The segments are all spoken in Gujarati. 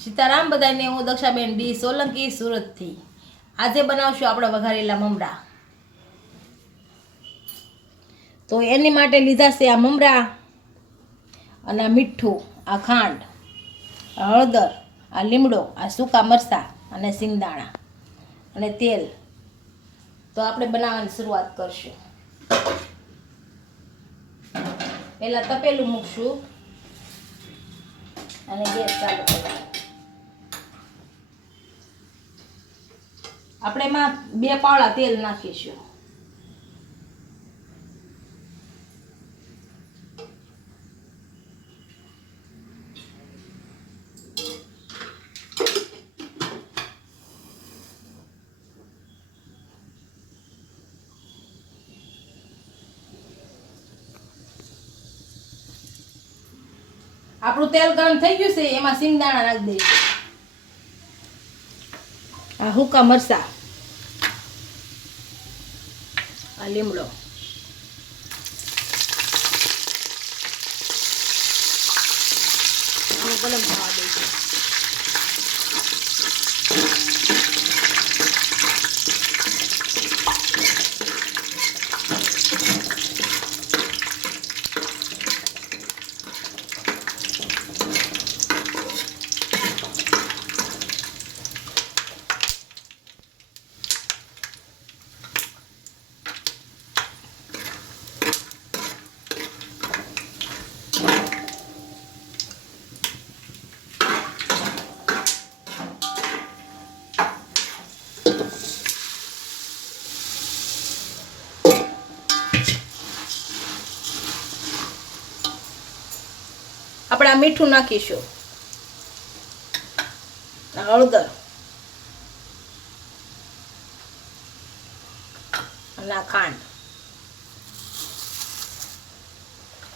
સીતારામ બધાને, હું દક્ષાબેન ડી સોલંકી સુરતથી. આજે બનાવશું આપણે વઘારેલા મમરા. તો એની માટે લીધા છે આ મમરા, અને આ મીઠું, આ ખાંડ, આ હળદર, આ લીમડો, આ સૂકા મરચાં અને સિંગદાણા અને તેલ. તો આપણે બનાવવાની શરૂઆત કરશું. પહેલાં તપેલું મૂકશું અને ગેસ ચાલુ કરીશું. આપણે એમાં 2 પાવડા તેલ નાખીશું. આપણું તેલ ગરમ થઈ ગયું છે, એમાં સિંગદાણા નાખી દઈશું. આ સૂકા મરચાં, આ લીમડો, ગરમ થવા દઈશું. આપણે આ મીઠું નાખીશું, હળદર અને આ ખાંડ.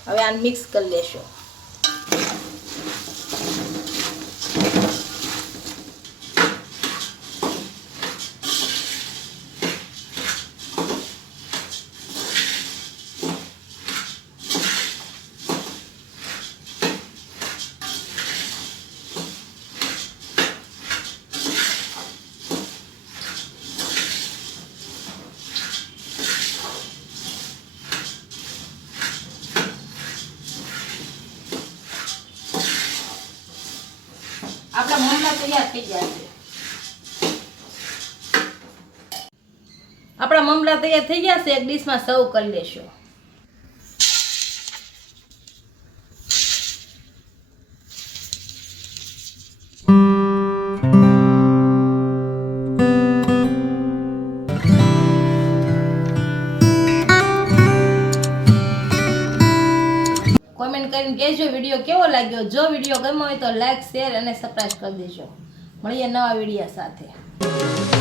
હવે આને મિક્સ કરી લેશું. આપણા મમરા તૈયાર થઈ ગયા છે. આપણા મમરા તૈયાર થઈ ગયા છે. એક ડીશમાં સર્વ કરી લેશું. કોમેન્ટ કરીને કહેજો વિડીયો કેવો લાગ્યો. જો વિડીયો ગમ્યો હોય તો લાઈક, શેર અને સબસ્ક્રાઇબ કરી દેજો. મળીએ નવા વિડીયો સાથે.